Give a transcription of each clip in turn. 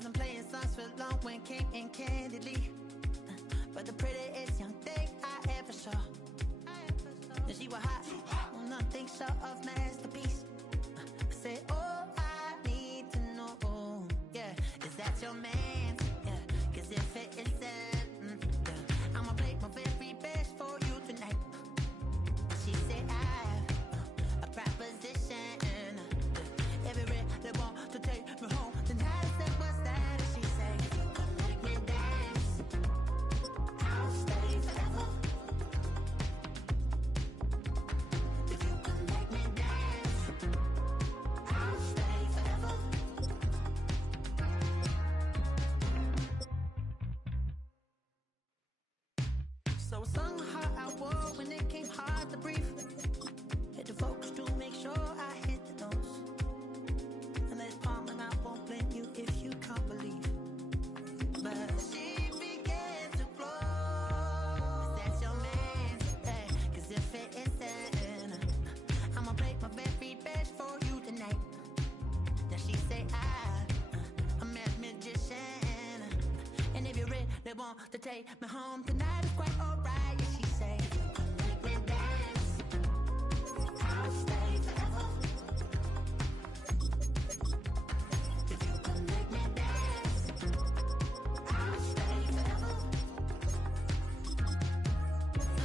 Wasn't playing songs for long when came in candidly. But the prettiest young thing I ever saw. And she was hot, well, nothing short of masterpiece. I said, oh, I need to know, yeah, is that your man? Yeah, cause if it isn't, yeah, I'ma play my very best for you tonight. She said, I have a proposition. Every red they want to take me home tonight. I said, what's that? And she said, if you come make me dance, I'll stay forever. If you come make me dance, I'll stay forever. So I sung how I wore when it came hard to breathe. Hit the focus to make sure I hit the notes. And let's palm and I won't blame you if you can't believe. But she began to flow. That's your man, hey, cause if it isn't, I'ma play my very best for you tonight. Then she say I'm a magician. And if you're ready, they want to take me home tonight. It's quite alright, yeah, she say, if you come make me dance, I'll stay forever. If you come make me dance, I'll stay forever.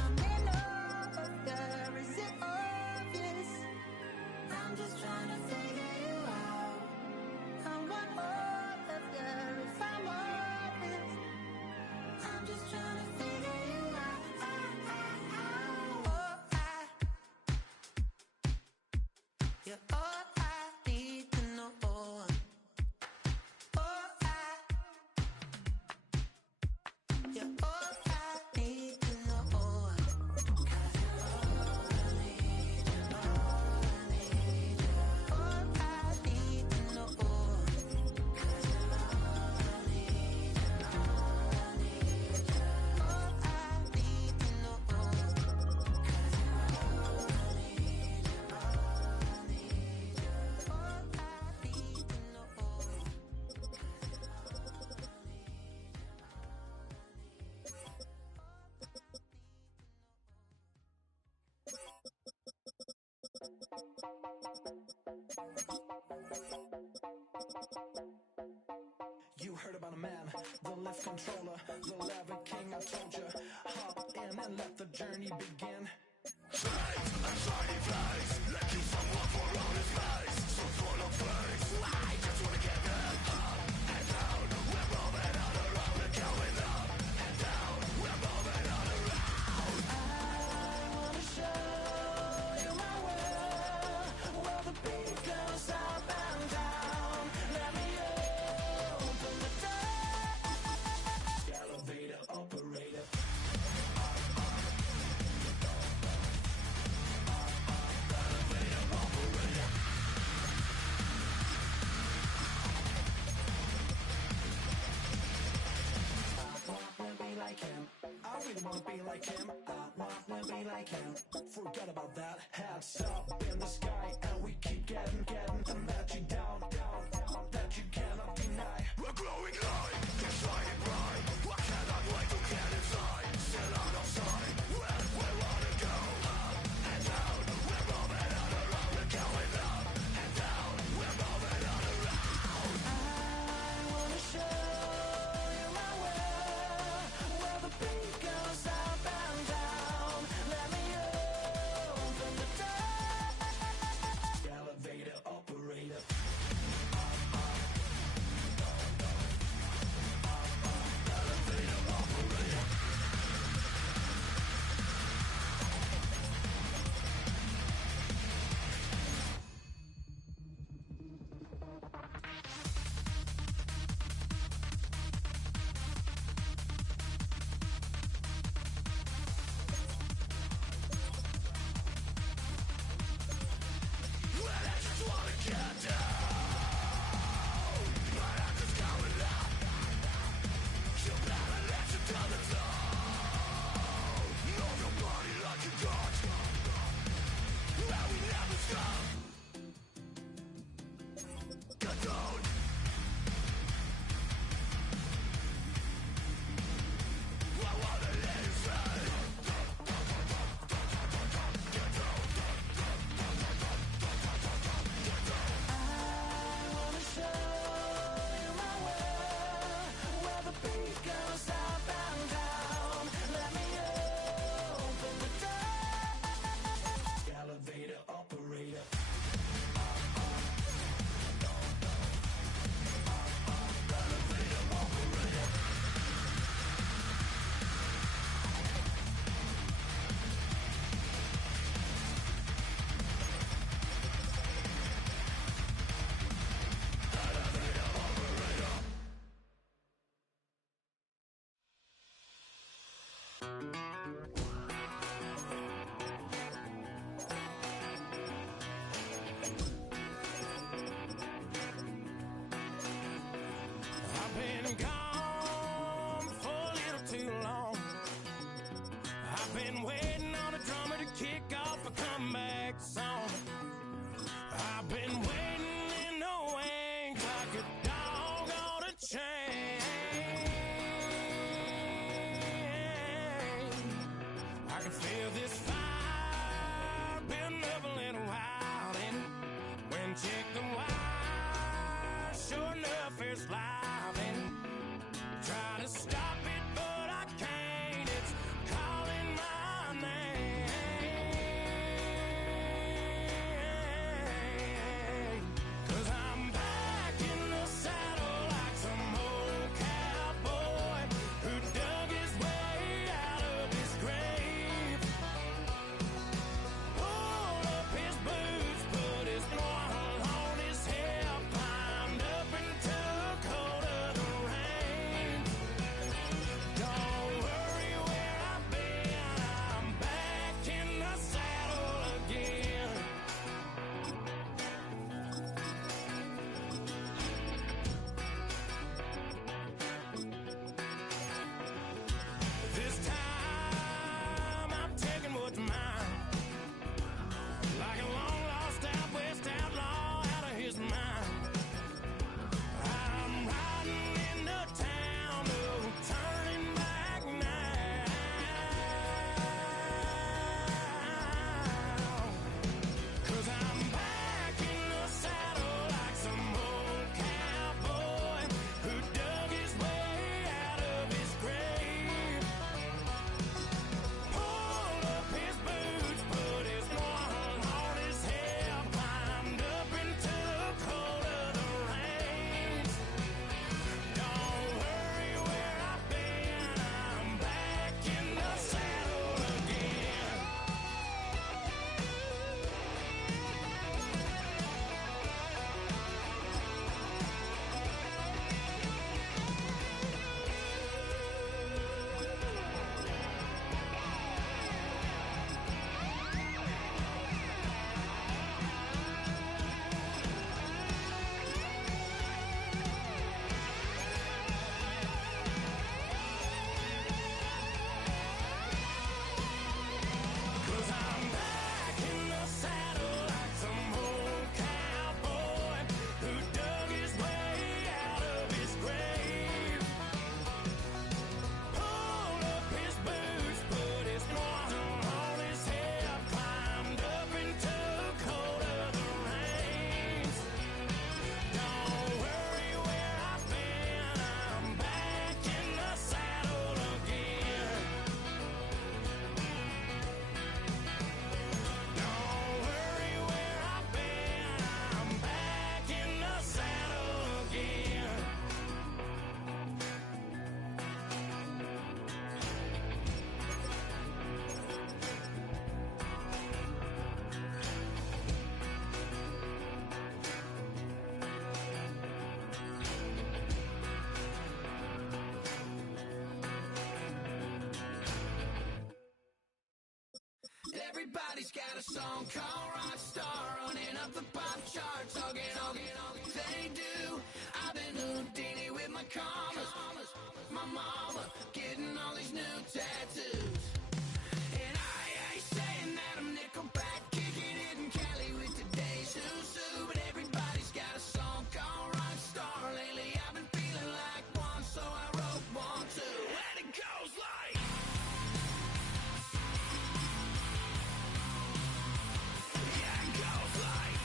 I'm in love, girl, is it obvious? I'm just trying to figure you out. I want all of you if I'm honest. I'm just trying to figure you out. Oh, you're all I need to know. Oh, you're all I need to know. 'Cause you're all I need, you're all I need, you're all I need to know. 'Cause you're all I need, you're all I need, you're all I need to know. 'Cause you're all I need, you're all I need, you're all I need to know. 'Cause you're all I need, you're all I need, you're all I need. You heard about a man, the lift controller, the lever king, I told you. Hop in and let the journey begin. Elevator operator. Like him. I really wanna be like him. I wanna be like him. Forget about that. Hats up in the sky, and we keep getting the magic down, that you cannot deny. We're growing light, keep shining bright. I cannot wait to get inside. Still out of sight. Where we wanna go? Up and down. We're moving on around. We're going up and down. We're moving on around. I wanna show you my world, where the beat goes up and down. Let me open the door. comeback song. I've been waiting in the wings like a dog on a chain. I can feel this fire building up a little while, and when check the wire, sure enough it's live, and try to stop it but I can't. It's calling my name. 'Cause I'm back in the saddle like some old cowboy who dug his way out of his grave. Pulled up his boots, put his one on his hip, climbed up into the cold of the rain. Don't worry where I've been, I'm back in the saddle again. This time I'm taking what's mine, like a long lost out west outlaw out of his mind. I'm riding into town, no turning back now. 'Cause I'm back in the saddle like some old cowboy who dug his way out of his grave. Pulled up his boots, put his one on his hip, climbed up into the cold of the rains. Don't worry where I've been, I'm back in the saddle again. Cause I'm back in the saddle like some old cowboy who dug his way out of his grave. Pulled up his boots, put his one on his hip, climbed up into the cold of the rains. Don't worry where I've been, I'm back in the saddle again. Don't worry where I've been, I'm back in the saddle again. Everybody's got a song called Rockstar, running up the pop charts, hugging. They do. I've been Houdini with my commas, my mama getting all these new tattoos. And I ain't saying that I'm Nickelback, kicking it in Cali with today's who's who, but everybody's got a song called Rockstar. Lately I've been feeling like one, so I wrote one too. And it goes like, yeah, it goes like,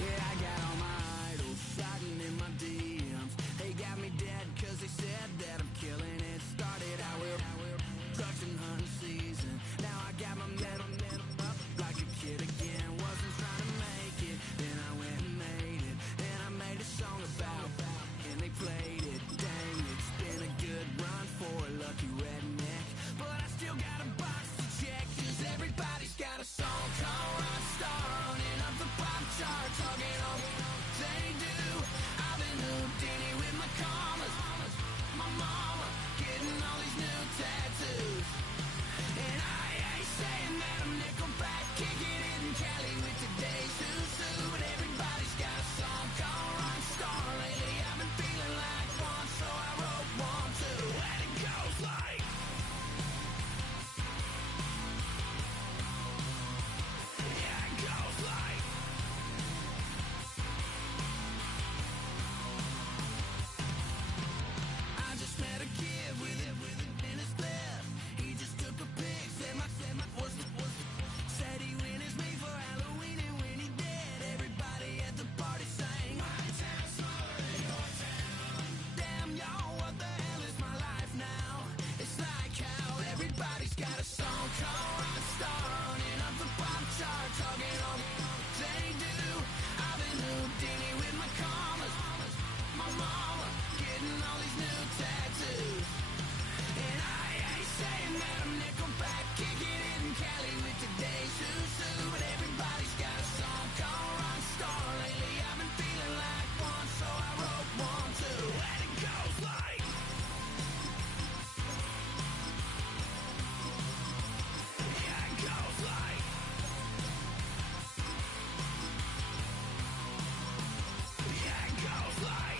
yeah, I got all my idols sliding in my DMs. They got me down talking all they do. I've been Houdini with my commas, my mama getting all these new tattoos. And I ain't saying that I'm Nickelback, kicking it in Cali with today's Susu. But everybody's got a song called Rockstar. Lately I've been feeling like one, so I wrote one too. And it goes like, yeah, it goes like, yeah, it goes like.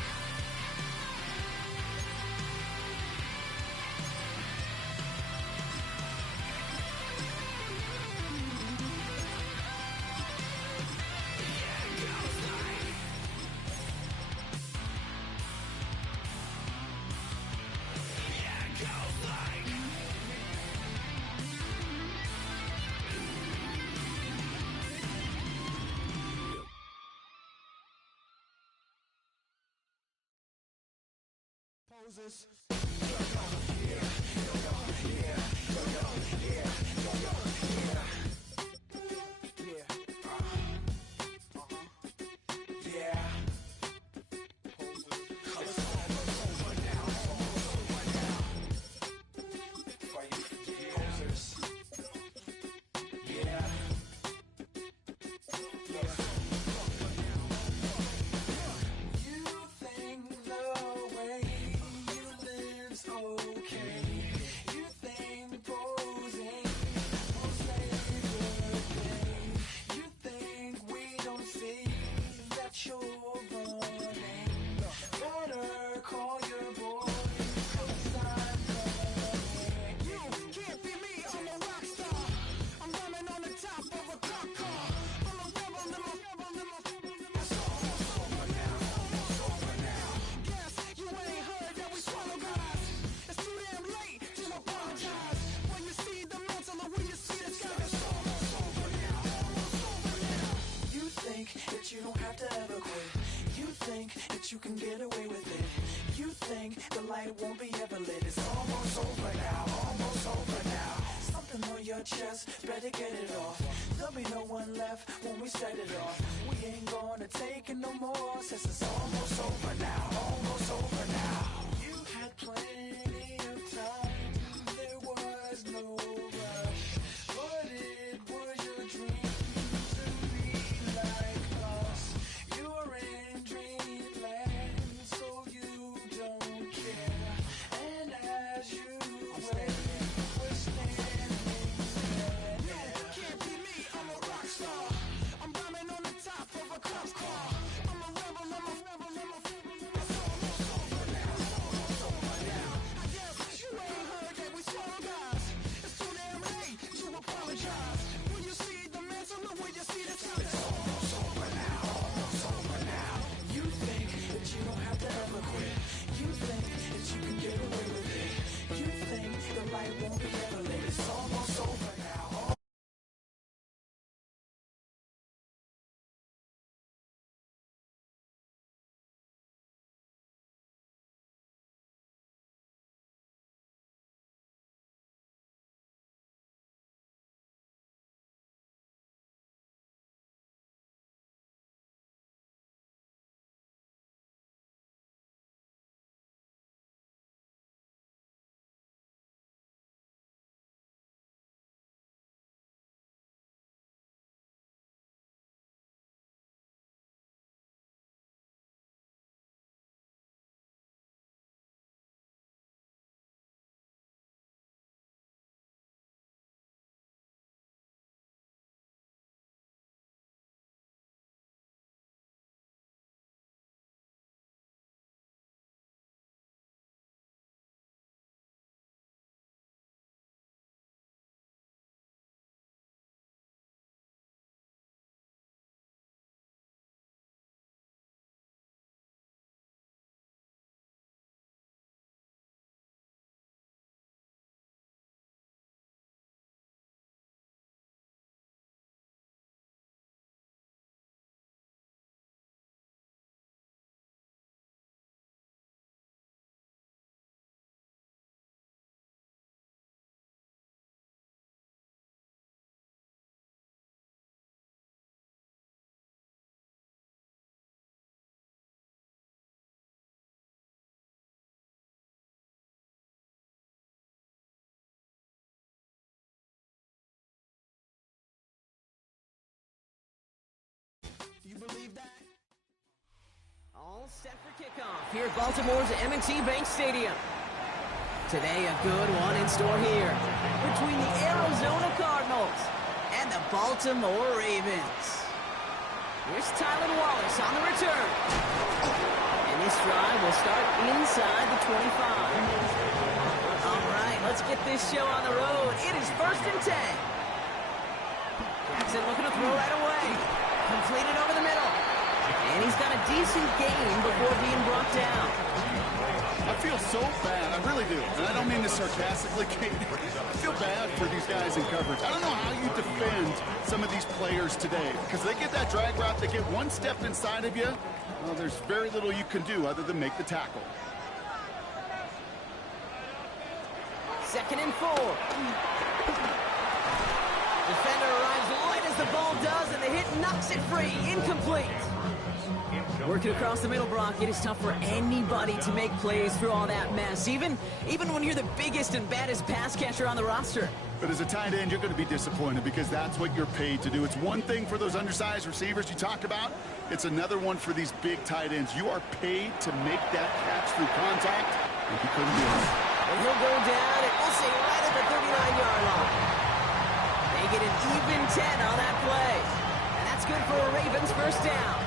Poses. That you don't have to ever quit. You think that you can get away with it. You think the light won't be ever lit. It's almost over now, almost over now. Something on your chest, better get it off. There'll be no one left when we set it off. We ain't gonna take it no more, since it's almost over now, almost over now. You had plenty of time, there was no rush, but it was your dream to be like us. You're in dreamland, so you don't care. And as you wait, we're standing there. No, can't be me, I'm a rock star. I'm rhyming on the top of a cop car. I'm a rebel, I'm a rebel, I'm a it's almost over now, it's almost over now. I guess you ain't heard that we swallow guys. It's too damn late to apologize. When you see the mantle, look where you see the sun. It's almost over now, almost over now. You think that you don't have to ever quit. You think that you can get away with it. You think the light won't be ever lit. It's almost over now. All set for kickoff here at Baltimore's M&T Bank Stadium. Today, a good one in store here between the Arizona Cardinals and the Baltimore Ravens. Here's Tylan Wallace on the return. And this drive will start inside the 25. All right, let's get this show on the road. It is 1st and 10. Jackson looking to throw right away. Completed over the middle. And he's got a decent gain before being brought down. I feel so bad. I really do. And I don't mean this sarcastically, Kate. I feel bad for these guys in coverage. I don't know how you defend some of these players today because they get that drag route, they get one step inside of you. Well, there's very little you can do other than make the tackle. 2nd and 4. Defender arrives light as the ball does, and the hit knocks it free. Incomplete. Working across the middle, Brock, it is tough for anybody to make plays through all that mess, even when you're the biggest and baddest pass catcher on the roster. But as a tight end, you're going to be disappointed because that's what you're paid to do. It's one thing for those undersized receivers you talk about. It's another one for these big tight ends. You are paid to make that catch through contact, and you couldn't do it. And he'll go down, and we'll say right at the 39-yard line. They get an even 10 on that play. And that's good for a Ravens first down.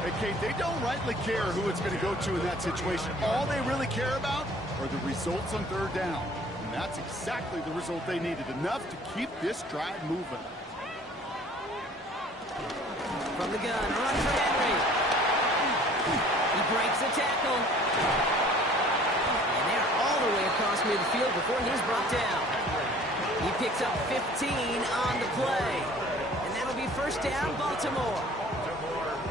Hey, Kate, they don't rightly care who it's going to go to in that situation. All they really care about are the results on 3rd down. And that's exactly the result they needed, enough to keep this drive moving. From the gun, run for Henry. He breaks the tackle. And they're all the way across midfield before he's brought down. He picks up 15 on the play. And that'll be first down, Baltimore.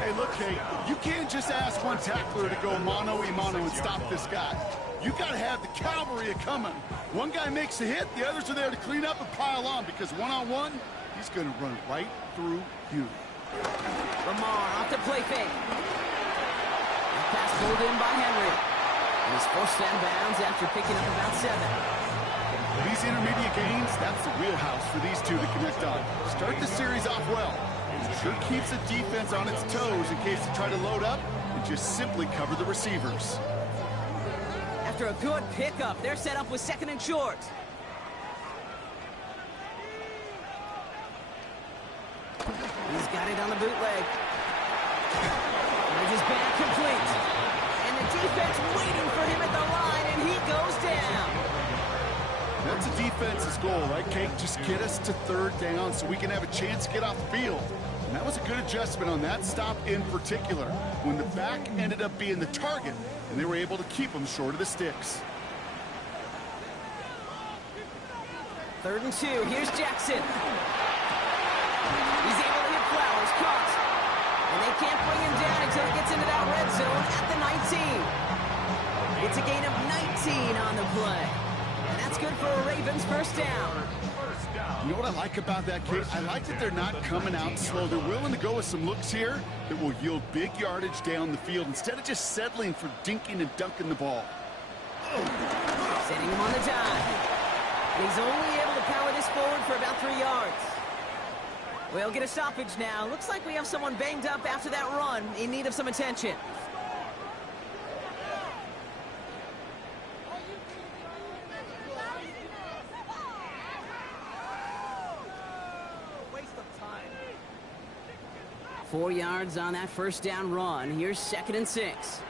Hey, look, Kate, you can't just ask one tackler to go mano-a-mano and stop this guy. You got to have the cavalry coming. One guy makes a hit, the others are there to clean up and pile on because one-on-one, he's going to run right through you. Lamar off the play fake. The pass pulled in by Henry. And he's forced out of bounds after picking up about 7. These intermediate gains, that's the wheelhouse for these two to connect on. Start the series off well. It sure keeps the defense on its toes in case they try to load up and just simply cover the receivers. After a good pickup, they're set up with 2nd and short. He's got it on the bootleg. Bridges back complete. And the defense waiting for him at the line, and he goes down. That's a defense's goal, right, Kate? Just get us to 3rd down so we can have a chance to get off the field. And that was a good adjustment on that stop in particular, when the back ended up being the target, and they were able to keep him short of the sticks. 3rd and 2. Here's Jackson. He's able to hit Flowers, caught. And they can't bring him down until he gets into that red zone at the 19. It's a gain of 19 on the play. And that's good for a Ravens first down. You know what I like about that, Kate? I like that they're not coming out slow. They're willing to go with some looks here that will yield big yardage down the field instead of just settling for dinking and dunking the ball. Setting him on the dive. And he's only able to power this forward for about 3 yards. We'll get a stoppage now. Looks like we have someone banged up after that run in need of some attention. Waste of time. 4 yards on that first down run. Here's 2nd and 6.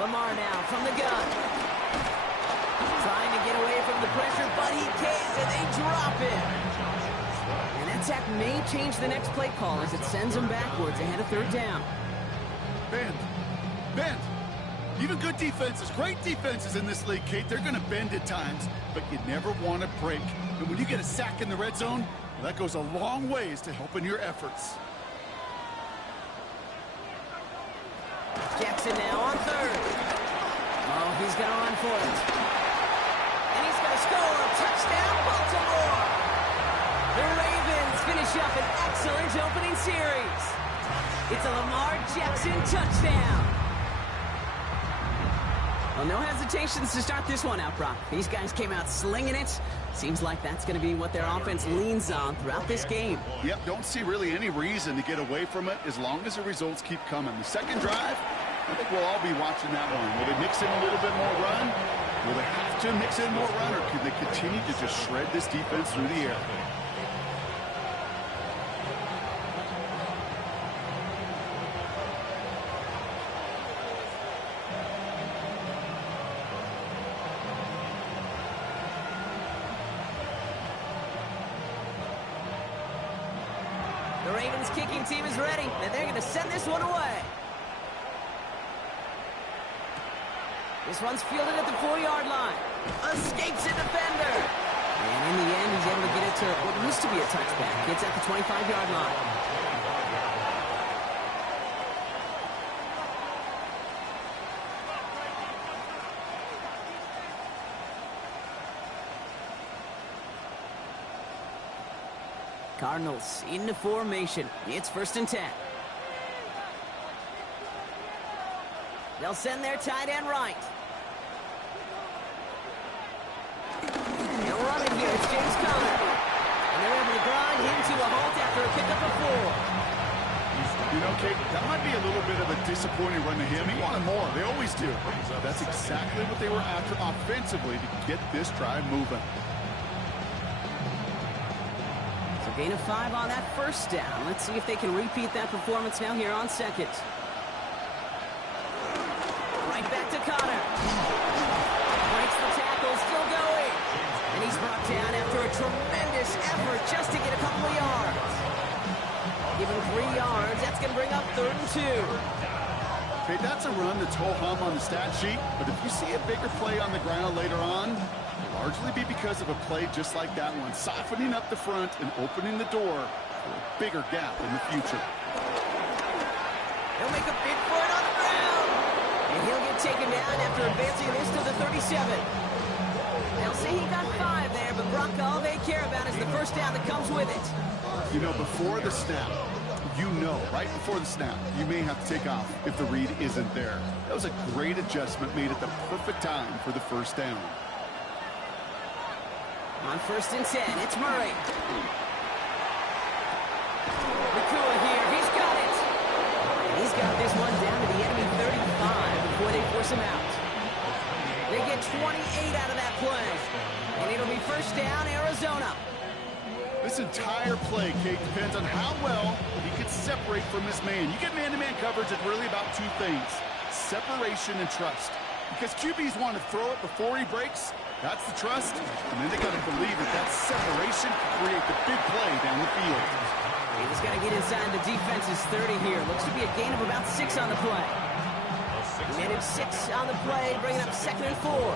Lamar now from the gun. Trying to get away from the pressure, but he can't, and they drop it. And that sack may change the next play call as it sends them backwards ahead of 3rd down. Bend. Even good defenses, great defenses in this league, Kate, they're going to bend at times, but you never want to break. And when you get a sack in the red zone, well, that goes a long ways to helping your efforts. Jackson now on 3rd. Oh, he's going to run for it. And he's going to score. Touchdown, Baltimore! The Ravens finish up an excellent opening series. It's a Lamar Jackson touchdown. Well, no hesitations to start this one out, Brock. These guys came out slinging it. Seems like that's going to be what their offense leans on throughout this game. Yep, don't see really any reason to get away from it as long as the results keep coming. The second drive, I think we'll all be watching that one. Will they mix in a little bit more run? Will they have to mix in more run, or could they continue to just shred this defense through the air? The Ravens kicking team is ready, and they're going to send this one away. This one's fielded at the 4-yard line. Escapes a defender. And in the end, he's able to get it to what used to be a touchback. Gets at the 25-yard line. Cardinals into formation. It's 1st and 10. They'll send their tight end right. They'll run it here. It's James Conner. And they're able to grind him to a halt after a pickup of 4. You know, Kate, that might be a little bit of a disappointing run to him. He wanted more. They always do. That's exactly what they were after offensively to get this drive moving. So gain of 5 on that 1st down. Let's see if they can repeat that performance now here on 2nd. Right back to Conner. Breaks the tackle, still going. And he's brought down after a tremendous effort just to get a couple of yards. Give him 3 yards. That's going to bring up 3rd and 2. Okay, that's a run that's ho-hum on the stat sheet, but if you see a bigger play on the ground later on, it'll largely be because of a play just like that one, softening up the front and opening the door for a bigger gap in the future. He'll make a big for it on the ground. And he'll get taken down after advancing this to the 37. They'll say he got 5 there, but Brock, all they care about is the 1st down that comes with it. You know, before the snap, right before the snap, you may have to take off if the read isn't there. That was a great adjustment made at the perfect time for the 1st down. On 1st and 10, it's Murray. Nakua here, he's got it. And he's got this one down to the enemy 35 before they force him out. They get 28 out of that play. And it'll be 1st down, Arizona. This entire play, Kate, depends on how well he can separate from this man. You get man-to-man coverage, it's really about 2 things, separation and trust. Because QBs want to throw it before he breaks, that's the trust, and then they got to believe that separation can create the big play down the field. He's got to get inside the defense's 30 here. Looks to be a gain of about 6 on the play. He made him 6 on the play, bringing up 2nd and 4.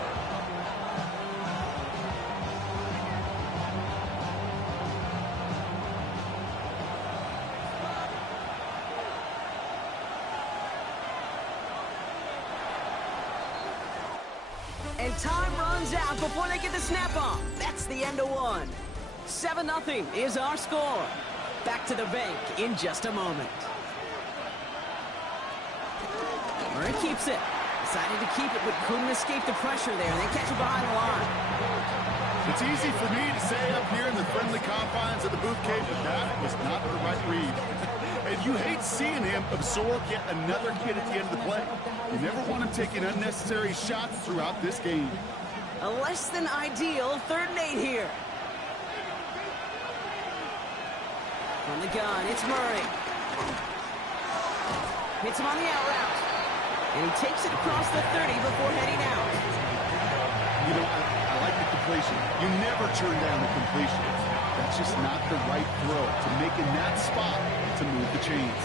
And time runs out before they get the snap off. That's the end of 1. 7-0 is our score. Back to the bank in just a moment. Murray keeps it. Decided to keep it, but couldn't escape the pressure there. They catch it behind the line. It's easy for me to say up here in the friendly confines of the booth, Kate, but that was not the right read. And you hate seeing him absorb yet another kid at the end of the play. You never want him taking unnecessary shots throughout this game. A less than ideal 3rd and 8 here. From the gun, it's Murray. Hits him on the out route. And he takes it across the 30 before heading out. You know, I like the completion. You never turn down the completion. That's just not the right throw to make in that spot to move the chains.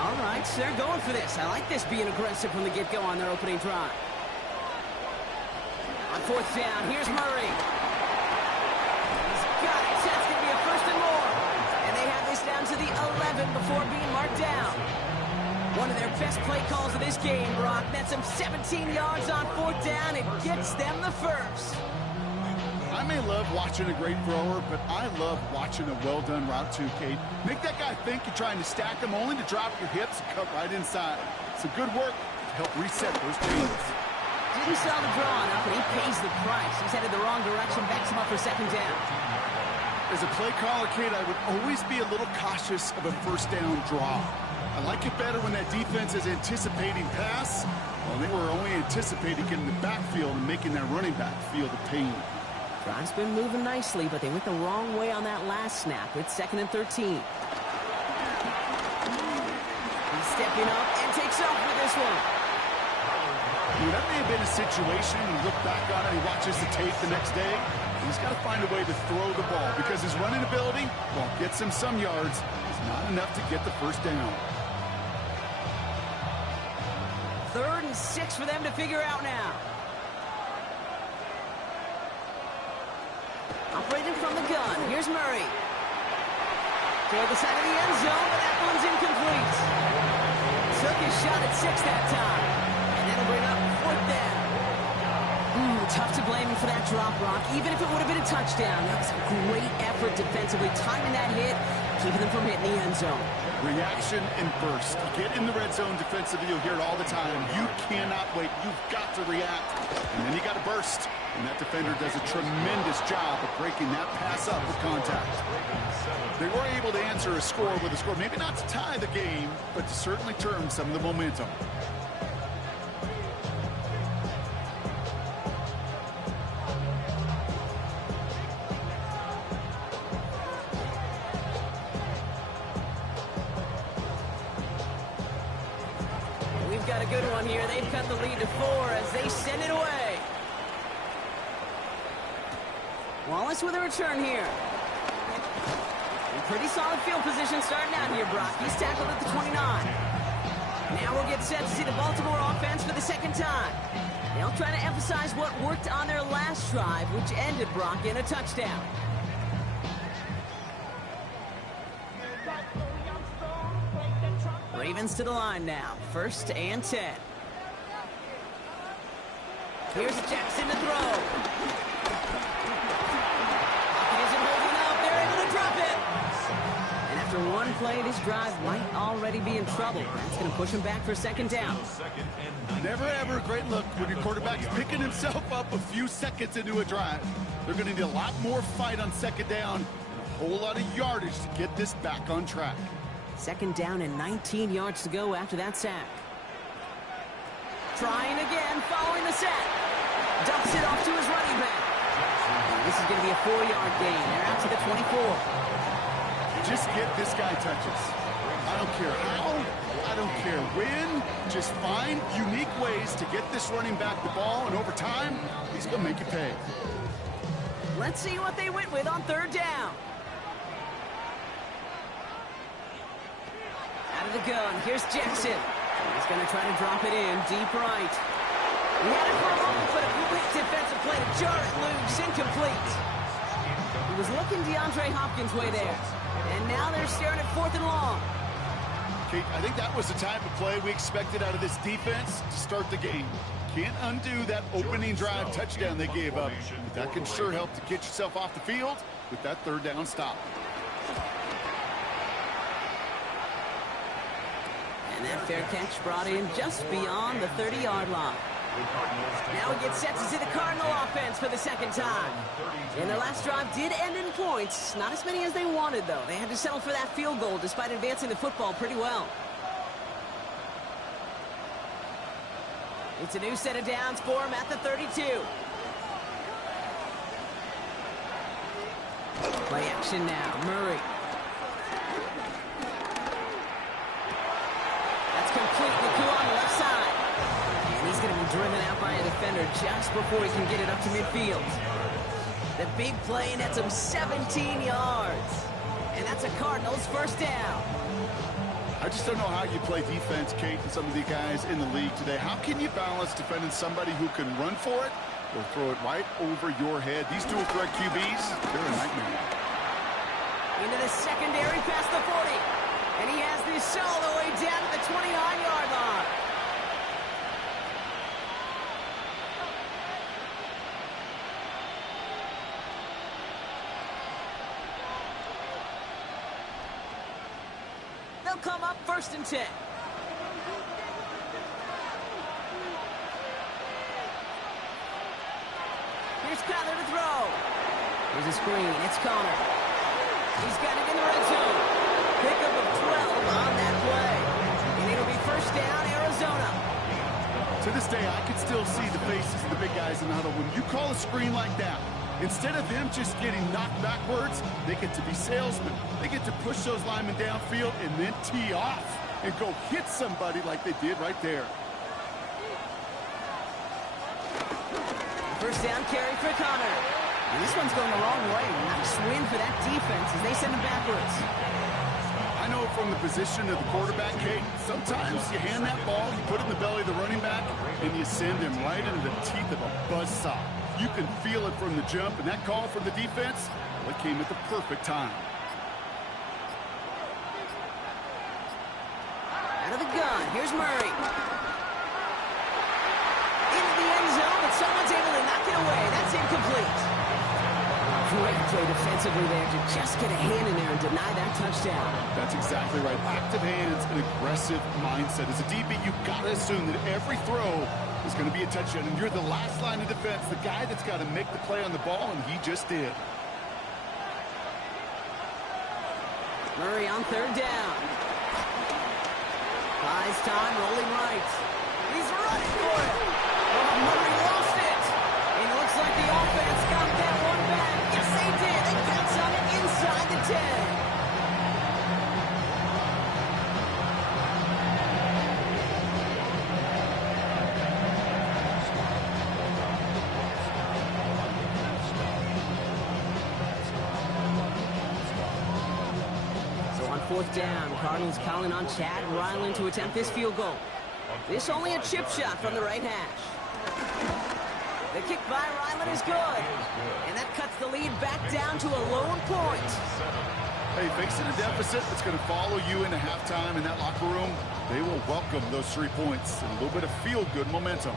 All right, so they're going for this. I like this being aggressive from the get-go on their opening drive. On 4th down, here's Murray. He's got it. That's going to be a 1st and more. And they have this down to the 11 before being marked down. One of their best play calls of this game, Brock. That's him 17 yards on 4th down. It gets them the 1st. I may love watching a great thrower, but I love watching a well-done route too, Kate. Make that guy think you're trying to stack him only to drop your hips and cut right inside. Some good work help reset those chains. Didn't sell the draw enough, and he pays the price. He's headed the wrong direction, backs him up for second down. As a play caller, Kate, I would always be a little cautious of a first down draw. I like it better when that defense is anticipating pass. Well, they were only anticipating getting the backfield and making that running back feel the pain. Drive's been moving nicely, but they went the wrong way on that last snap. It's 2nd and 13. He's stepping up and takes off with this one. That may have been a situation, you look back on it, he watches the tape the next day, he's got to find a way to throw the ball because his running ability, while it gets him some yards, is not enough to get the first down. 3rd and 6 for them to figure out now. Operating from the gun, here's Murray. Toward the side of the end zone, but that one's incomplete. Took his shot at 6 that time. And that'll bring up 4th down. Tough to blame him for that drop, Rock. Even if it would have been a touchdown, that was a great effort defensively, timing that hit, keeping them from hitting the end zone. Reaction and burst. You get in the red zone defensively, you'll hear it all the time. You cannot wait. You've got to react. And then you got to burst. And that defender does a tremendous job of breaking that pass up with contact. They were able to answer a score with a score, maybe not to tie the game, but to certainly turn some of the momentum. We've got a good one here. They've cut the lead to 4 as they send it away. Wallace with a return here. Pretty solid field position starting out here, Brock. He's tackled at the 29. Now we'll get set to see the Baltimore offense for the second time. They'll try to emphasize what worked on their last drive, which ended, Brock, in a touchdown. Ravens to the line now. 1st and 10. Here's Jackson to throw. After one play, this drive might already be in trouble. That's going to push him back for 2nd down. Never ever a great look when your quarterback's picking himself up a few seconds into a drive. They're going to need a lot more fight on 2nd down and a whole lot of yardage to get this back on track. 2nd down and 19 yards to go after that sack. Trying again following the sack. Dumps it off to his running back. And this is going to be a 4-yard gain. They're out to the 24. Just get this guy touches. I don't care how, I don't care when. Just find unique ways to get this running back the ball, and over time, he's going to make you pay. Let's see what they went with on 3rd down. Out of the gun, here's Jackson. He's going to try to drop it in deep right. He had it for a moment, but a quick defensive play to jar it loose, incomplete. He was looking DeAndre Hopkins' way there. And now they're staring at 4th and long. Kate, I think that was the type of play we expected out of this defense to start the game. Can't undo that opening drive touchdown they gave up. But that can sure help to get yourself off the field with that 3rd down stop. And that fair catch brought in just beyond the 30-yard line. Now we get set to see the Cardinal offense for the 2nd time. And their last drive did end in points. Not as many as they wanted, though. They had to settle for that field goal despite advancing the football pretty well. It's a new set of downs for them at the 32. Play action now. Murray. That's complete. Naku on the left side. He's going to be driven out by a defender just before he can get it up to midfield. The big play nets him 17 yards. And that's a Cardinals 1st down. I just don't know how you play defense, Kate, and some of the guys in the league today. How can you balance defending somebody who can run for it or throw it right over your head? These dual threat QBs, they're a nightmare. Into the secondary past the 40. And he has this all the way down to the 29-yard line. They'll come up 1st and 10. Here's Kyler to throw. Here's a screen. It's Connor. He's got it in the red zone. Pickup of 12 on that play. And it'll be first down, Arizona. To this day, I can still see the faces of the big guys in the huddle. When you call a screen like that, instead of them just getting knocked backwards, they get to be salesmen. They get to push those linemen downfield and then tee off and go hit somebody like they did right there. First down carry for Connor. And this one's going the wrong way. Nice win for that defense as they send him backwards. I know from the position of the quarterback, Kate, sometimes you hand that ball, you put it in the belly of the running back, and you send him right into the teeth of a buzzsaw. You can feel it from the jump, and that call from the defense, well, it came at the perfect time. Out of the gun, here's Murray. Into the end zone, but someone's able to knock it away. That's incomplete. Great play defensively there to just get a hand in there and deny that touchdown. That's exactly right. Active hands and aggressive mindset. As a DB, you've got to assume that every throw is going to be a touchdown, and you're the last line of defense, the guy that's got to make the play on the ball, and he just did. Murray on third down. Buys time, rolling right. He's running for it. Oh, Murray lost it. And it looks like the offense got that one back. Yes, they did. They counts on it inside the 10. So on fourth down, Cardinals calling on Chad Ryland to attempt this field goal. This only a chip shot from the right hash. The kick by Ryland is good. And that cuts the lead back down to a lone point. Hey, facing a deficit that's going to follow you into halftime in that locker room, they will welcome those 3 points and a little bit of feel-good momentum.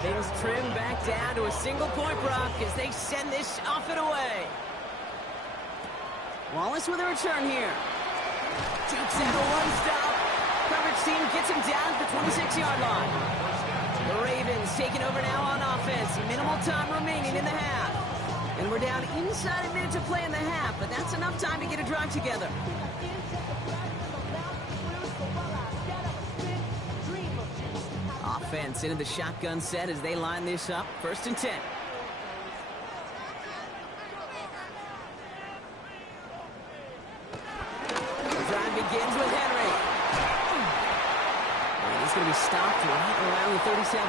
Things trim back down to a single-point Brock as they send this off and away. Wallace with a return here. Takes out a one-stop. Coverage team gets him down at the 26-yard line. The Ravens taking over now on offense. Minimal time remaining in the half. And we're down inside a minute to play in the half, but that's enough time to get a drive together. Offense into the shotgun set as they line this up. First and 10. Begins with Henry. And he's going to be stopped right around the 37.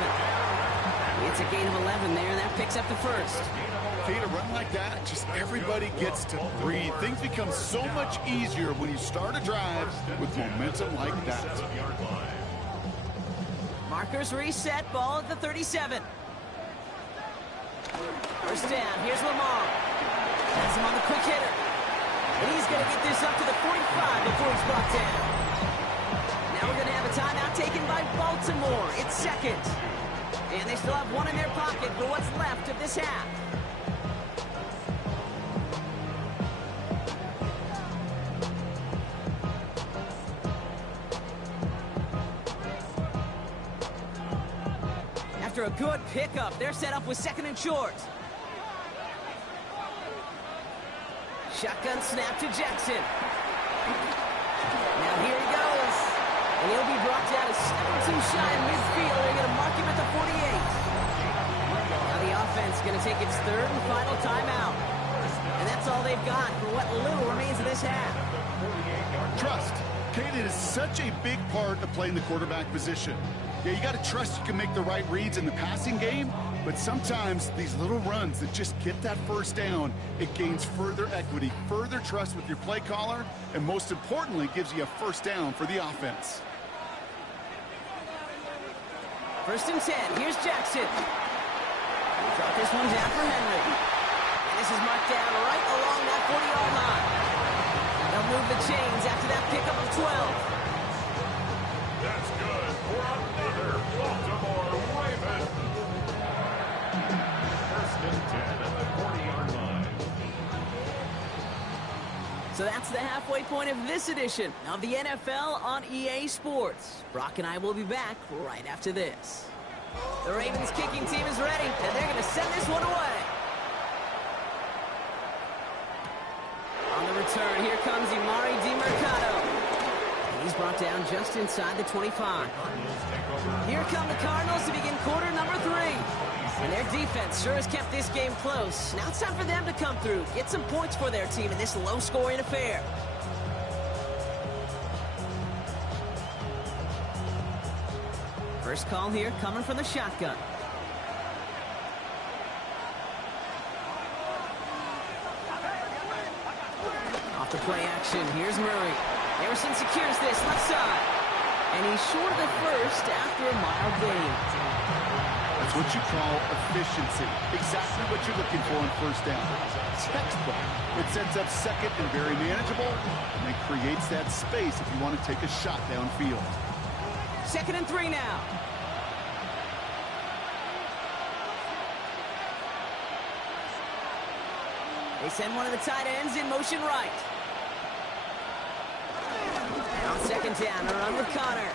It's a gain of 11 there, and that picks up the first. Kate, a run like that, just everybody gets to breathe. Things become so much easier when you start a drive with momentum like that. Markers reset, ball at the 37. First down, here's Lamar. Has him on the quick hitter. And he's going to get this up to the 45 before he's brought down. Now we're going to have a timeout taken by Baltimore. It's second. And they still have one in their pocket for what's left of this half. After a good pickup, they're set up with second and short. Shotgun snap to Jackson. Now here he goes. And he'll be brought down to 17 shy in midfield. They're going to mark him at the 48. Now the offense is going to take its third and final timeout. And that's all they've got for what little remains of this half. Trust. Kate, it is such a big part of playing the quarterback position. Yeah, you got to trust you can make the right reads in the passing game, but sometimes these little runs that just get that first down, it gains further equity, further trust with your play caller, and most importantly, gives you a first down for the offense. First and 10, here's Jackson. Drop this one down for Henry. And this is marked down right along that 40-yard line. They'll move the chains after that pickup of 12. That's good for another Baltimore Raven. First and 10 at the 40-yard line. So that's the halfway point of this edition of the NFL on EA Sports. Brock and I will be back right after this. The Ravens kicking team is ready, and they're going to send this one away. On the return, here comes Imari DiMercado. And he's brought down just inside the 25. Here come the Cardinals to begin quarter number 3. And their defense sure has kept this game close. Now it's time for them to come through, get some points for their team in this low-scoring affair. First call here coming from the shotgun. Off the play action, here's Murray. Harrison secures this left side. And he's short of the first after a mild gain. That's what you call efficiency. Exactly what you're looking for on first down. Textbook. It sets up second and very manageable, and it creates that space if you want to take a shot downfield. 2nd and 3 now. They send one of the tight ends in motion right. And on 2nd down, a run with Connor.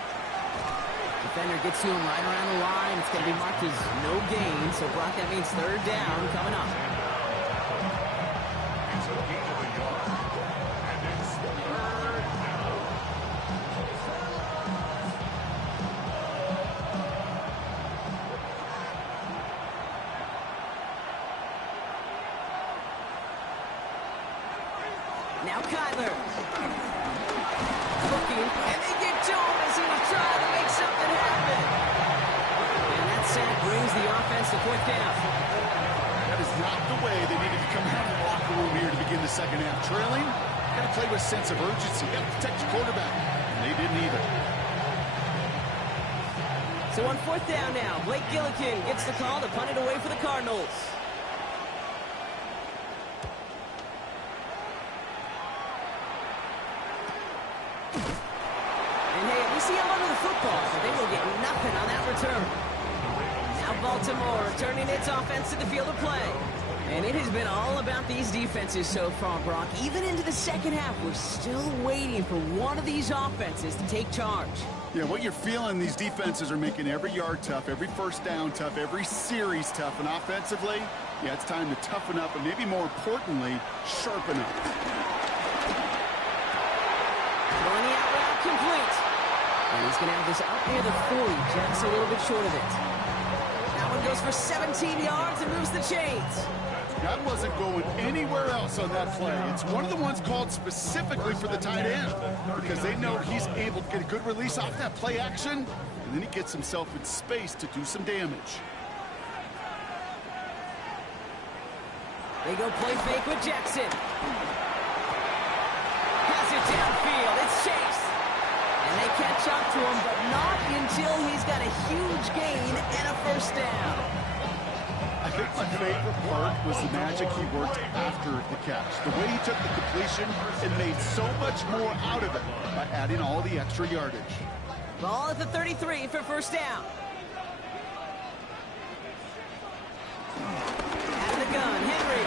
Defender gets to him right around the line. It's going to be marked as no gain. So, Brock, that means 3rd down coming up. It's a gain of a yard. And it's 3rd down. Now Kyler. Looking, and they get to him as he was trying to make something happen. And that sack brings the offense to 4th down. That is not the way they needed to come out of the locker room here to begin the second half. Trailing, got to play with a sense of urgency. Got to protect the quarterback. And they didn't either. So on 4th down now, Blake Gillikin gets the call to punt it away for the Cardinals. And hey, we see him under the football, but they will get nothing on that return. Now Baltimore turning its offense to the field of play. And it has been all about these defenses so far, Brock. Even into the second half, we're still waiting for one of these offenses to take charge. Yeah, what you're feeling, these defenses are making every yard tough, every first down tough, every series tough. And offensively, yeah, it's time to toughen up and maybe more importantly, sharpen up. Throwing the out route complete. And he's going to have this out near the 40, just a little bit short of it. That one goes for 17 yards and moves the chains. That wasn't going anywhere else on that play. It's one of the ones called specifically for the tight end because they know he's able to get a good release off that play action, and then he gets himself in space to do some damage. They go play fake with Jackson. Pass it downfield. It's Chase. And they catch up to him, but not until he's got a huge gain and a first down. I think my favorite part was the magic he worked after the catch. The way he took the completion and made so much more out of it by adding all the extra yardage. Ball at the 33 for first down. Out of the gun, Henry.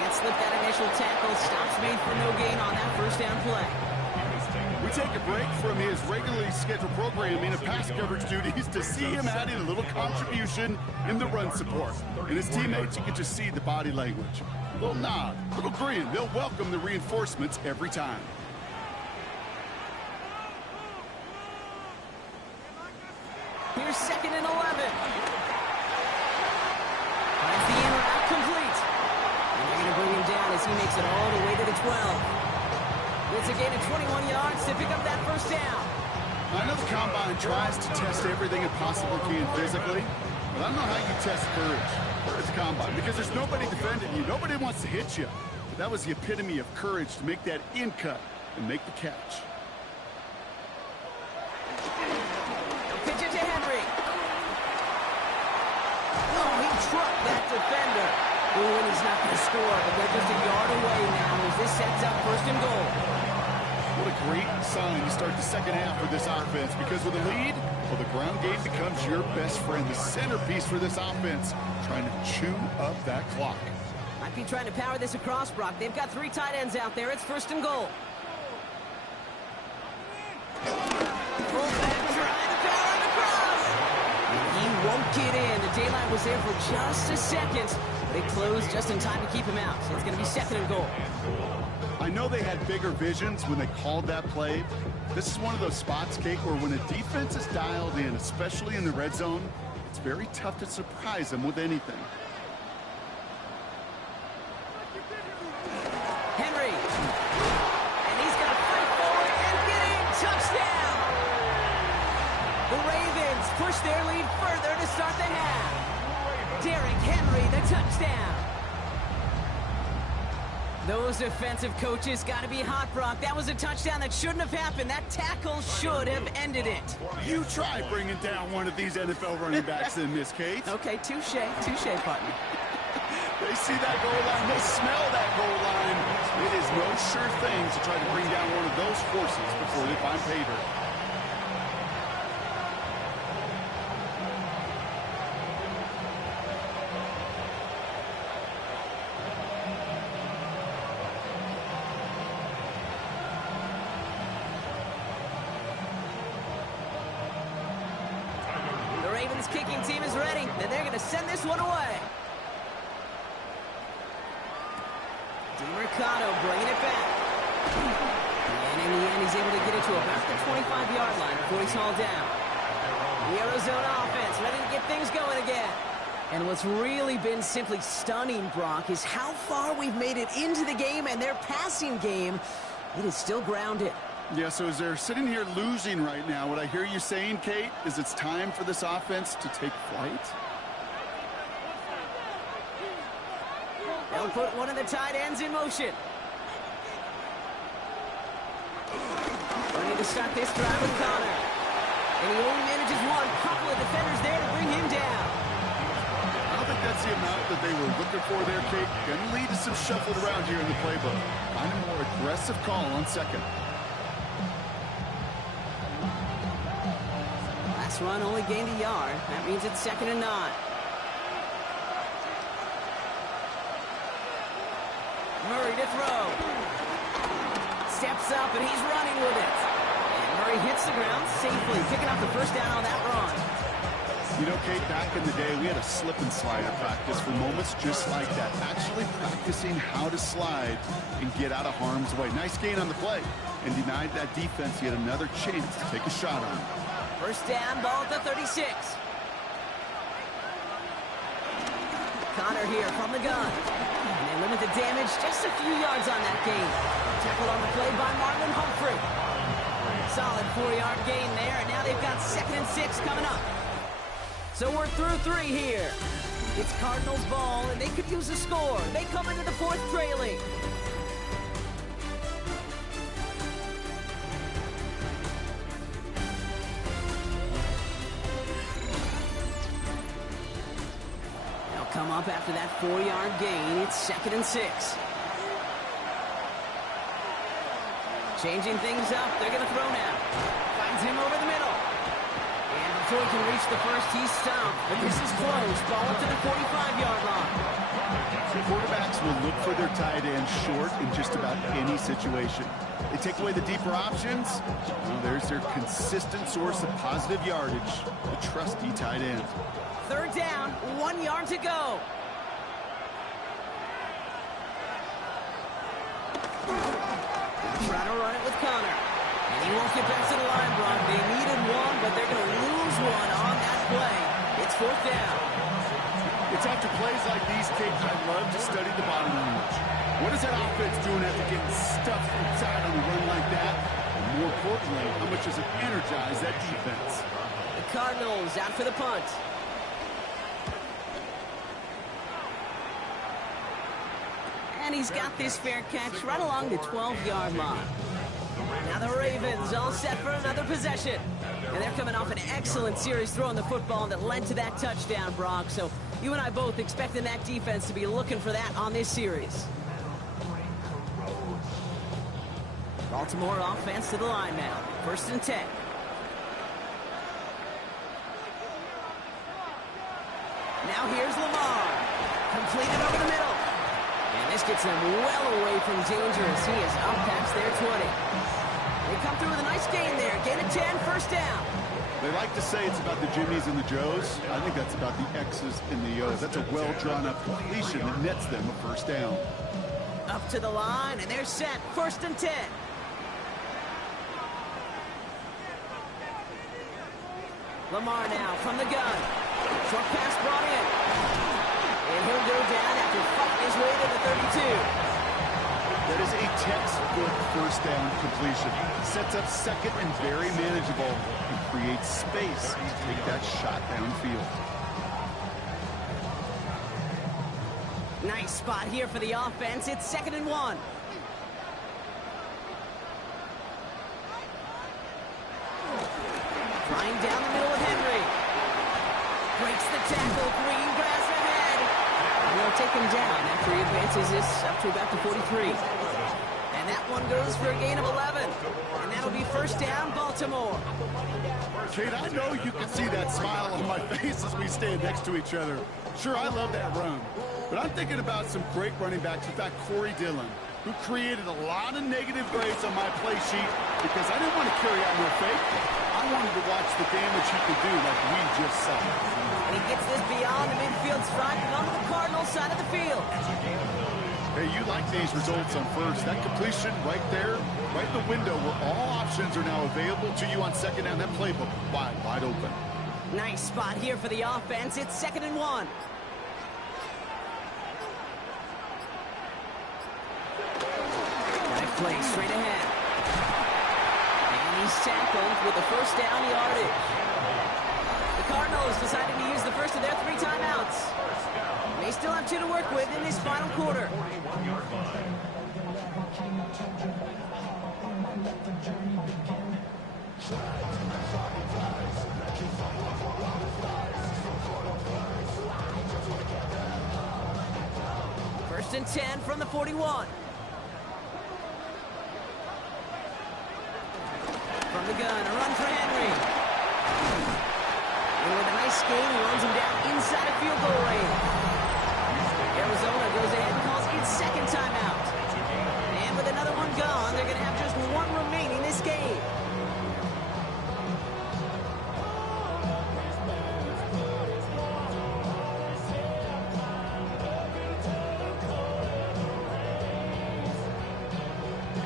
Can't slip that initial tackle. Stops made for no gain on that first down play. We take a break from his regularly scheduled programming of pass coverage duties to see him adding a little contribution in the run support. And his teammates, you can just see the body language. A little nod, a little grin. They'll welcome the reinforcements every time. Here's 2nd and 11. Finds the in route complete. And they're going to bring him down as he makes it all the way to the 12. It's a gain of 21 yards to pick up that first down. I know the Combine tries to test everything it possibly can physically, but I don't know how you test courage at the Combine because there's nobody defending you. Nobody wants to hit you. But that was the epitome of courage to make that in cut and make the catch. Pitch it to Henry. Oh, he trucked that defender. Ooh, and he's not going to score, but they're just a yard away now as this sets up 1st and goal. What a great sign to start the second half with this offense because with a lead, well, the ground game becomes your best friend, the centerpiece for this offense, trying to chew up that clock. I Might be trying to power this across, Brock. They've got 3 tight ends out there. It's 1st and goal. Fullback trying to power it across. He won't get in. The daylight was there for just a second, but it closed just in time to keep him out. So it's going to be 2nd and goal. I know they had bigger visions when they called that play. This is one of those spots, Kate, where when a defense is dialed in, especially in the red zone, it's very tough to surprise them with anything. Henry. And he's going to fight forward and get in. Touchdown! The Ravens push their lead further to start the half. Derrick Henry, the touchdown. Those defensive coaches got to be hot, Brock. That was a touchdown that shouldn't have happened. That tackle should have ended it. You try bringing down one of these NFL running backs in, Miss Kate. Okay, touche, partner. They see that goal line. They smell that goal line. It is no sure thing to try to bring down one of those horses before they find pay dirt. Kicking team is ready, and they're going to send this one away. DiMercato bringing it back. And in the end, he's able to get it to about the 25-yard line before he's hauled down. The Arizona offense ready to get things going again. And what's really been simply stunning, Brock, is how far we've made it into the game, and their passing game, it is still grounded. Yeah, so as they're sitting here losing right now, what I hear you saying, Kate, is it's time for this offense to take flight? They'll put one of the tight ends in motion. Ready to start this drive with Connor. And he only manages one. Couple of defenders there to bring him down. I don't think that's the amount that they were looking for there, Kate. Going to lead to some shuffled around here in the playbook. Find a more aggressive call on 2nd. Run only gained a yard. That means it's 2nd and 9. Murray to throw. Steps up and he's running with it. And Murray hits the ground safely, picking up the 1st down on that run. You know, Kate, back in the day, we had a slip and slide at practice for moments just like that. Actually practicing how to slide and get out of harm's way. Nice gain on the play and denied that defense yet another chance to take a shot on it. 1st down, ball at the 36. Connor here from the gun. And they limit the damage just a few yards on that gain. Tackled on the play by Marlon Humphrey. Solid 4-yard gain there, and now they've got 2nd and 6 coming up. So we're through 3 here. It's Cardinals ball, and they could use a score. They come into the 4th trailing. Come up after that 4-yard gain. It's 2nd and 6. Changing things up. They're going to throw now. Finds him over the middle. And before he can reach the 1st, he's stopped. But this is close. Ball up to the 45-yard line. Quarterbacks will look for their tight end short in just about any situation. They take away the deeper options. Well, there's their consistent source of positive yardage, the trusty tight end. 3rd down, 1 yard to go. Try to run it with Connor. And he won't get back to the line, Brock. They needed one, but they're going to lose one on that play. It's 4th down. It's after plays like these, Kate, I love to study the body language. What is that offense doing after getting stuffed inside on a run like that? And more importantly, how much does it energize that defense? The Cardinals out for the punt. And he's got this fair catch right along the 12-yard line. Now the Ravens all set for another possession. And they're coming off an excellent series throwing the football that led to that touchdown, Brock. So you and I both expecting that defense to be looking for that on this series. Baltimore offense to the line now. 1st and 10. Now here's Lamar. Completed over the middle. This gets them well away from danger as he is up past their 20. They come through with a nice gain there. Gain of 10, first down. They like to say it's about the Jimmies and the Joes. I think that's about the X's and the O's. That's a well-drawn-up completion that nets them a first down. Up to the line, and they're set. First and 10. Lamar now from the gun. Short pass brought in. And he'll go down after fighting his way to the 32. That is a textbook first down completion. Sets up second and very manageable and creates space to take that shot downfield. Nice spot here for the offense. It's 2nd and 1. Flying down the middle of Henry. Breaks the tackle. Green grass ahead. They'll take him down after he advances this up to about the 43. And that one goes for a gain of 11. And that'll be first down, Baltimore. Kate, I know you can see that smile on my face as we stand next to each other. Sure, I love that run. But I'm thinking about some great running backs. In fact, Corey Dillon, who created a lot of negative grades on my play sheet because I didn't want to carry out no fake. I wanted to watch the damage he could do like we just saw. And he gets this beyond the midfield stripe and onto the Cardinals side of the field. Hey, you like these results on first. That completion right there, right in the window where all options are now available to you on second down. That playbook wide open. Nice spot here for the offense. It's 2nd and 1. Right play straight ahead. And he's tackled with the first down yardage. The Cardinals decided to use the first of their 3 timeouts. They still have 2 to work with in this final quarter. 41-yard line. First and 10 from the 41. From the gun, a run for Henry. And with a nice gain, he runs him down inside a field goal range. Arizona goes ahead and calls its 2nd timeout. And with another one gone, they're going to have just 1 remaining this game.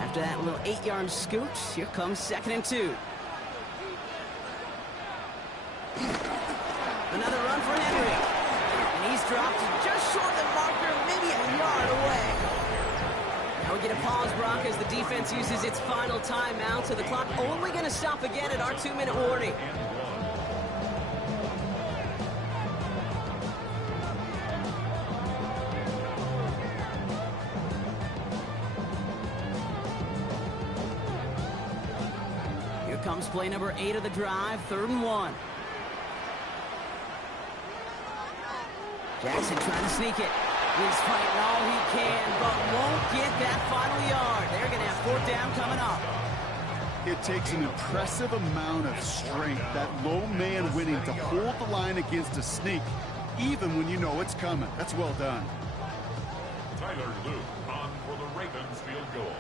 After that little 8-yard scooch, here comes 2nd and 2. Another run for Henry. And he's dropped just short of the marker, maybe a yard away. Now we get a pause, Brock, as the defense uses its final timeout, so the clock only going to stop again at our 2-minute warning. Here comes play number 8 of the drive, 3rd and 1. Jackson trying to sneak it. He's fighting all he can, but won't get that final yard. They're going to have 4th down coming up. It takes an impressive amount of strength, that low man winning, to hold the line against a sneak, even when you know it's coming. That's well done. Tyler Luke on for the Ravens field goal.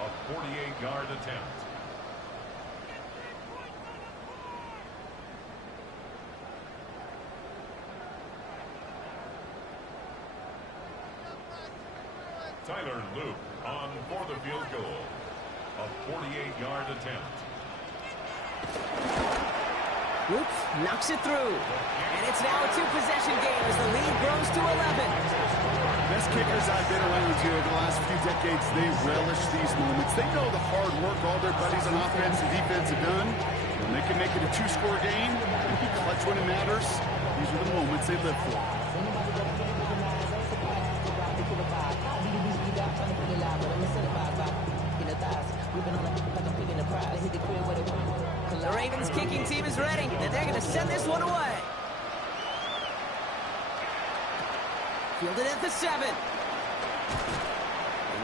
A 48-yard attempt. Tyler Luke on for the field goal. A 48-yard attempt. Whoops, knocks it through. And it's now a 2-possession game as the lead grows to 11. Best kickers I've been around here over the last few decades, they relish these moments. They know the hard work all their buddies on offense and defense have done. When they can make it a 2-score game and be clutch when it matters, these are the moments they live for. The Ravens kicking team is ready, and they're going to send this one away. Fielded at the 7. And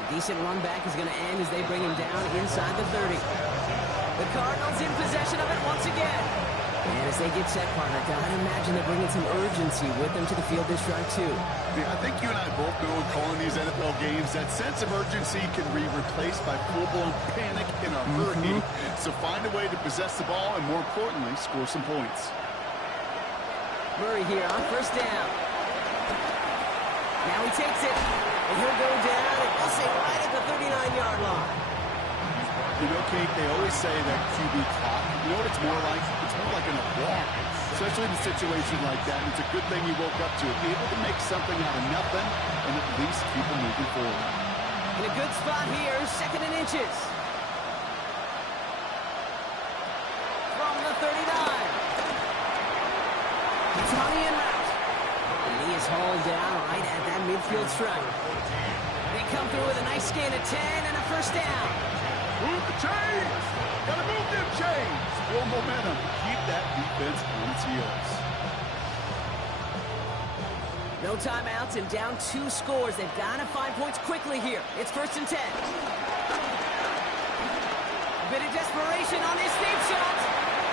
a decent run back is going to end as they bring him down inside the 30. The Cardinals in possession of it once again. And as they get set, partner, gotta imagine they're bringing some urgency with them to the field this drive, too. Yeah, I think you and I both know in calling these NFL games, that sense of urgency can be replaced by full-blown panic in a hurry. So find a way to possess the ball and, more importantly, score some points. Murray here on first down. Now he takes it, and he'll go down, and we'll say right at the 39-yard line. You know, Kate, they always say that QB clock. You know what it's more like? It's more like an applause, especially in a situation like that. And it's a good thing you woke up to it, able to make something out of nothing and at least keep them moving forward. In a good spot here, 2nd and inches. From the 39. Tony en route. And he is hauled down right at that midfield stripe. They come through with a nice gain of 10 and a first down. Move the chains! Gotta move them chains! Build momentum. Keep that defense on its heels. No timeouts and down 2 scores. They've got to find points quickly here. It's 1st and 10. A bit of desperation on this deep shot.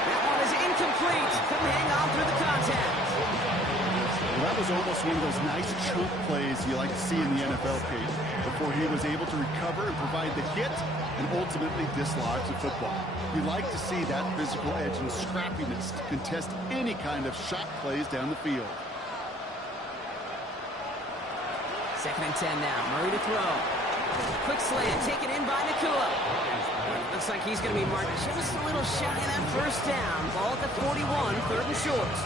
That one is incomplete. Couldn't hang on through the contact. Well, that was almost one of those nice chunk plays you like to see in the NFL, Kate, before he was able to recover and provide the hit and ultimately dislodge the football. You like to see that physical edge and scrappiness to contest any kind of shot plays down the field. 2nd and 10 now. Murray to throw. Quick slant taken in by Nakua. Looks like he's going to be marked just a little shy of that first down. Ball at the 41, 3rd and short.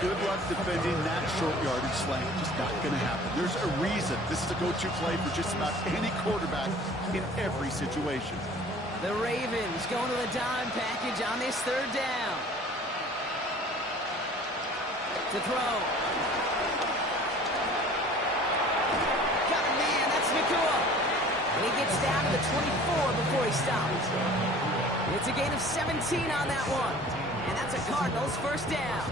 Good luck defending that short yardage slant. Just not going to happen. There's a reason this is a go-to play for just about any quarterback in every situation. The Ravens going to the dime package on this 3rd down. To throw. Got a man, that's Nakua. And he gets down to the 24 before he stops. It's a gain of 17 on that one. And that's a Cardinals first down.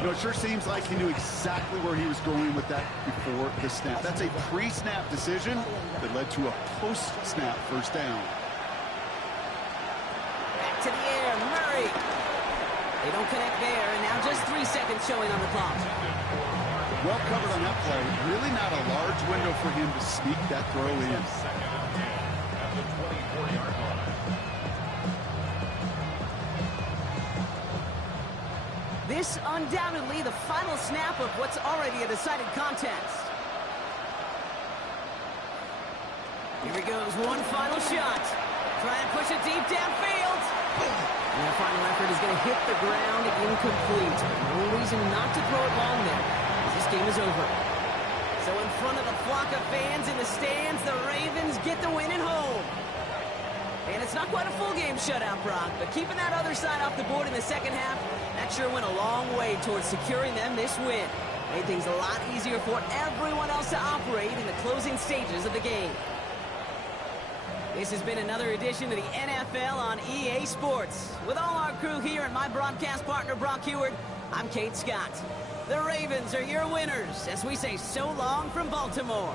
You know, it sure seems like he knew exactly where he was going with that before the snap. That's a pre-snap decision that led to a post-snap first down. Back to the air, Murray. They don't connect there, and now just 3 seconds showing on the clock. Well covered on that play. Really not a large window for him to sneak that throw in. At the 24-yard line. This undoubtedly the final snap of what's already a decided contest. Here he goes, one final shot. Trying to push it deep downfield. And that final effort is going to hit the ground incomplete. No reason not to throw it long there, as this game is over. So in front of the flock of fans in the stands, the Ravens get the win at home. And it's not quite a full game shutout, Brock, but keeping that other side off the board in the second half, that sure went a long way towards securing them this win. Made things a lot easier for everyone else to operate in the closing stages of the game. This has been another edition of the NFL on EA Sports. With all our crew here and my broadcast partner, Brock Heward, I'm Kate Scott. The Ravens are your winners as we say so long from Baltimore.